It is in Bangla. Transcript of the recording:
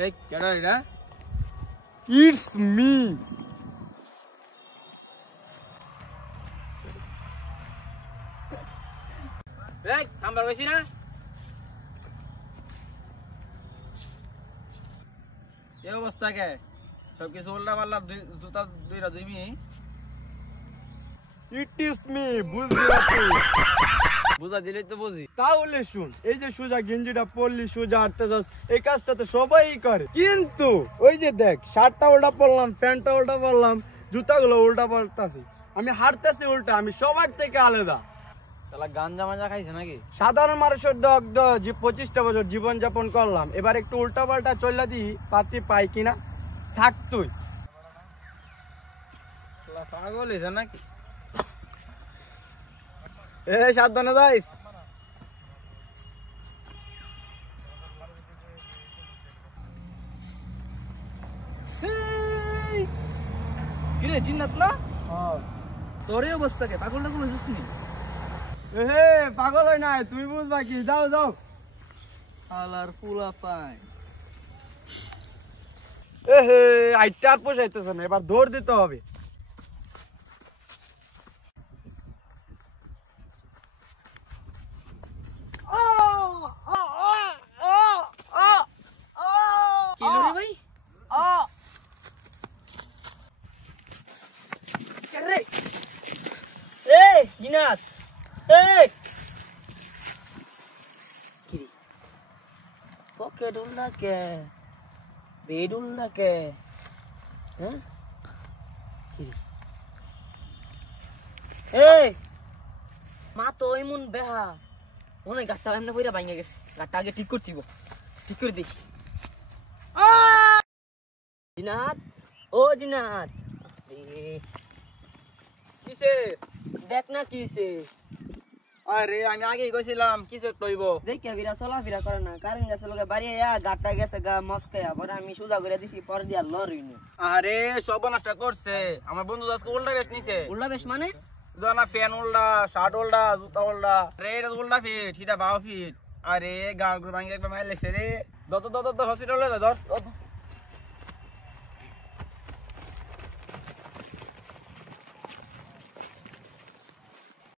এই কেডা রে? It's me. এই নাম্বার কইছি না? এই অবস্থা কে? সব কিছু উল্টা পাল্লা জুতা দুইটা দুইমি। ইট ইজ মি, বুঝলি আপনি? বুঝা দিলেই তো বুঝি। তাহলে শুন, এই যে সোজা গেঞ্জিটা পরলি, সোজা হাঁটতেছস, এই কাজটা তো সবাই করে, কিন্তু ওই যে দেখ শার্টটা উল্টা পরলাম, প্যান্টটা উল্টা পরলাম, জুতাগুলো উল্টা পরতাছি, আমি হাঁটতেছি উল্টা, আমি সবার থেকে আলাদা। তাহলে গাঞ্জা মাজা খাইছে নাকি? সাধারণ মানুষের দগ্ধ 25টা বছর জীবন যাপন করলাম, এবার একটু উল্টা পাল্টা চল্লা দিই, পাত্রী পাই কিনা। থাক তুই। পাগল হয়েছে নাকি? সাবধানে যাইস। কিরে চিন্নাত না? তোর এই অবস্থা কে? পাগল টাগল হয়েছিস নি? পাগল হয় নাই, তুমি বুঝবা কি? যাও যাও। আলার পুলা পাই। আইটা আর পোষাইতেছে না, এবার দৌড় দিতে হবে। কি রে ভাই? জিনাত, কিরে পকেট উল্লা কে? বেড উল্লা কে? হ্যাঁ কিরে? মা তো এমন বেহা মনে হয় গাছটা এমনি কইরা ভাঙে গেছে। গাছটা আগে ঠিক করতিব, ঠিক করে দেখি। জিনাত, ও জিনাত, কিসে? দেখ না কিছে। আরে আমি আগেই কইছিলাম কিছু লইব। দেখে বিরা চলাফেরা করে না, কারেন্ট গেছে লোকে বাড়ি আয়া গাটা গেছে গা মস্কায়া, পরে আমি সোজা করে দিছি, পরে দিয়া লরিনি। আরে সব নষ্ট করছে, আমার বন্ধু আজকে উল্টা বেশ নিছে। উল্লা বেশ মানে? জানা ফ্যান উল্টা, শার্ট উল্টা, জুতা উল্টা, রে এটা উল্টা ফিট, এটা বাও ফিট। আরে গাল গুলো ভাঙি একবার মাইর লেছে রে। দত হসপিটালে ধর।